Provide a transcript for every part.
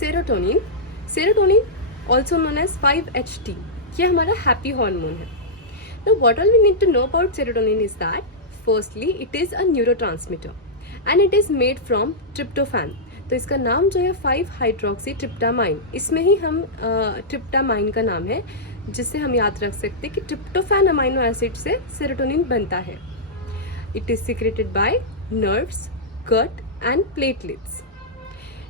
Serotonin, serotonin also known as 5-HT, ये हमारा happy hormone है. Now what all we need to know about serotonin is that firstly it is a neurotransmitter and it is made from tryptophan. तो इसका नाम जो है 5-हाइड्रोक्सीट्रिप्टामाइन, इसमें ही हम ट्रिप्टामाइन का नाम है, जिससे हम याद रख सकते हैं कि ट्रिप्टोफैन अमाइनो एसिड से सेरोटोनिन बनता है. It is secreted by nerves, gut and platelets.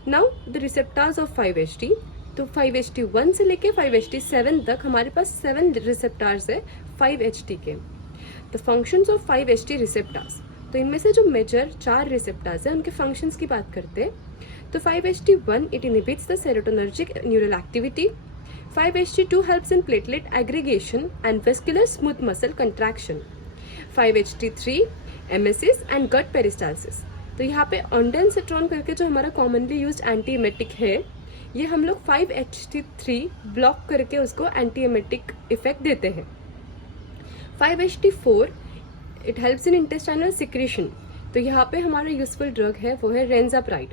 Now the receptors of 5-HT. तो 5-HT1 से लेके 5-HT7 तक हमारे पास 7 रिसेप्टर्स है 5-HT के. The functions of 5-HT receptors, तो इनमें से जो मेजर 4 रिसेप्टर्स हैं उनके फंक्शंस की बात करते हैं. तो 5-HT1 it inhibits the serotonergic neural activity. 5-HT2 helps in platelet aggregation and vascular smooth muscle contraction. 5-HT3 emesis and gut peristalsis. तो यहाँ पे ऑन्डेनसेट्रॉन करके जो हमारा कॉमनली यूज्ड एंटीएमेटिक है, ये हम लोग 5-HT3 ब्लॉक करके उसको एंटीएमेटिक इफेक्ट देते हैं. 5-HT4 it helps in intestinal secretion. तो यहाँ पे हमारा यूजफुल ड्रग है वो है रेंजाप्राइड.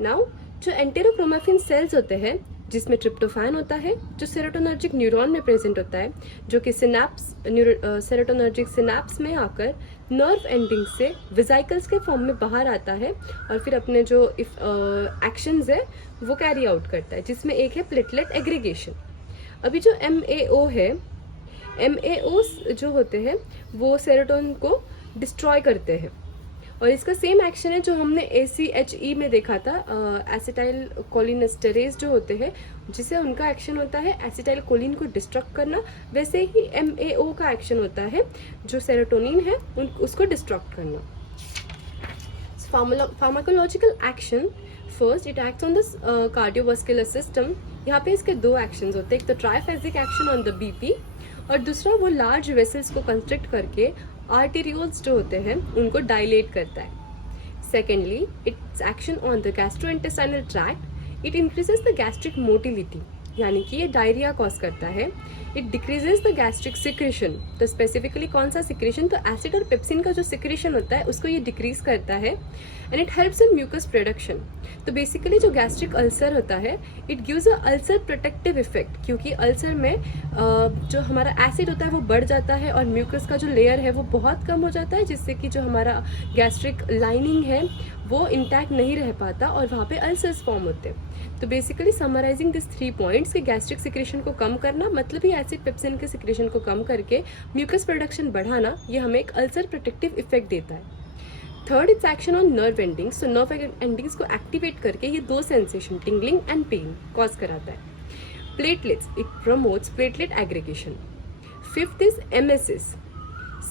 नाउ जो एंटेरोक्रोमेफिन सेल्स होते हैं जिसमें ट्रिप्टोफैन होता है, जो सेरोटोनर्जिक न्यूरॉन में प्रेजेंट होता है, जो कि सेरोटोनर्जिक सिनैप्स में आकर नर्व एंडिंग से वेसिकल्स के फॉर्म में बाहर आता है और फिर अपने जो एक्शंस है वो कैरी आउट करता है, जिसमें एक है प्लेटलेट एग्रीगेशन. अभी जो MAO है, MAO जो होते हैं वो सेरोटोनिन को डिस्ट्रॉय करते हैं और इसका सेम एक्शन है जो हमने ACHE में देखा था, एसिटाइल कोलिनेस्टेरेज जो होते हैं, जिसे उनका एक्शन होता है एसिटाइल कोलिन को डिस्ट्रक्ट करना, वैसे ही MAO का एक्शन होता है जो सेरोटोनिन है उसको डिस्ट्रक्ट करना. Pharmacological action, first it acts on the cardiovascular system. यहाँ पे इसके 2 एक्शंस होते हैं, एक तो triphasic action on the BP और दूसरा वो लार्ज वेसल्स को कंस्ट्रिक्ट करके आर्टेरियोल्स जो होते हैं उनको डायलेट करता है. Secondly it's action on the gastrointestinal tract. It increases the gastric motility, यानी कि ये डायरिया कॉज करता है. It decreases the gastric secretion. तो स्पेसिफिकली कौन सा सिक्रेशन, तो एसिड और पेप्सिन का जो सिक्रेशन होता है उसको ये डिक्रीज करता है. And it helps in mucus production. तो बेसिकली जो गैस्ट्रिक अल्सर होता है it gives a ulcer protective effect, क्योंकि अल्सर में जो हमारा एसिड होता है वो बढ़ जाता है और म्यूकस का जो लेयर है वो बहुत कम हो जाता है, जिससे कि जो हमारा गैस्ट्रिक लाइनिंग है वो इंटैक्ट नहीं रह पाता और वहाँ पे अल्सर्स फॉर्म होते हैं. तो बेसिकली समराइजिंग दिस 3 पॉइंट्स कि गैस्ट्रिक सिक्रेशन को कम करना मतलब ही एसिड पेप्सिन के सिक्रेशन को कम करके म्यूकस प्रोडक्शन बढ़ाना, ये हमें एक अल्सर प्रोटेक्टिव इफेक्ट देता है. Third it's action on nerve endings. तो नर्व एंडिंग्स को एक्टिवेट करके ये 2 sensation tingling and pain cause कराता है. Platelets, it promotes platelet aggregation. Fifth is emesis.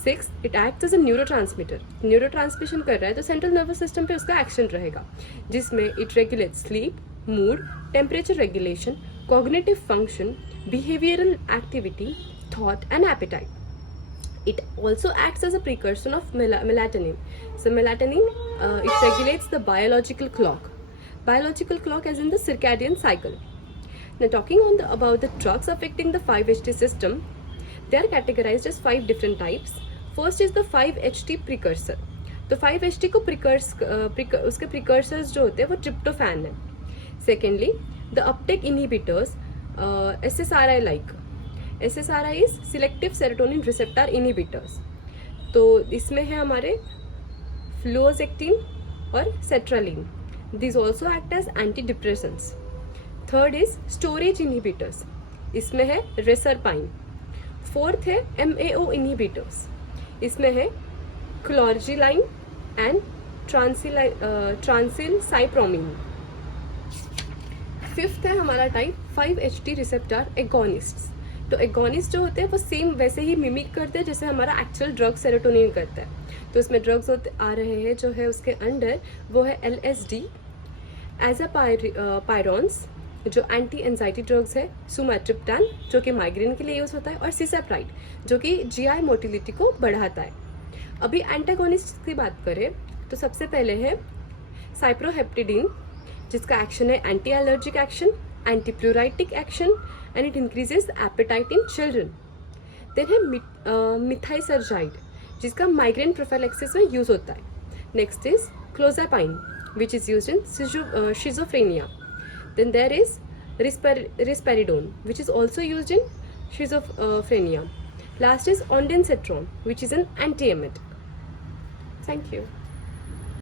Sixth it acts as a neurotransmitter. Neurotransmission कर रहा है तो सेंट्रल नर्वस सिस्टम पे उसका एक्शन रहेगा, जिसमें it regulate sleep, mood, temperature regulation, cognitive function, behavioural activity, thought and appetite. It also acts as a precursor of melatonin. So melatonin, it regulates the biological clock. Biological clock as in the circadian cycle. Now talking about the drugs affecting the 5-HT system, they are categorized as 5 different types. First is the 5-HT precursor. तो 5-HT को उसके precursors जो होते हैं वो tryptophan है. Secondly, the uptake inhibitors, SSRI like. SSRI is selective serotonin receptor inhibitors. तो इसमें है हमारे फ्लोजेक्टिन और सेट्रालिन. These also act as antidepressants. Third is storage inhibitors. इसमें है रेसरपाइन. फोर्थ है MAO inhibitors. इसमें है क्लोर्जिलाइन एंड ट्रांसिलसाइप्रोमिन. फिफ्थ है हमारा टाइप 5-HT रिसेप्टर एगोनिस्ट्स. तो एगोनिस्ट जो होते हैं वो सेम वैसे ही मिमिक करते हैं जैसे हमारा एक्चुअल ड्रग सेरोटोनिन करता है. तो इसमें ड्रग्स आ रहे हैं जो है उसके अंडर वो है LSD, एजापायरॉन्स जो एंटी एंजाइटी ड्रग्स है, सुमाट्रिप्टान जो कि माइग्रेन के लिए यूज़ होता है, और सिसेप्राइड जो कि GI मोटिलिटी को बढ़ाता है. अभी एंटागोनिस्ट की बात करें तो सबसे पहले है साइप्रोहेप्टिडिन, जिसका एक्शन है anti allergic action, anti pruritic action, and it increases appetite in children. Then है मिथाइसरजाइड जिसका माइग्रेन प्रोफाइलेक्सिस में यूज होता है. Next is clozapine which is used in schizophrenia. Then there is risperidone, which is also used in schizophrenia. Last is ondansetron, which is an antiemetic. Thank you.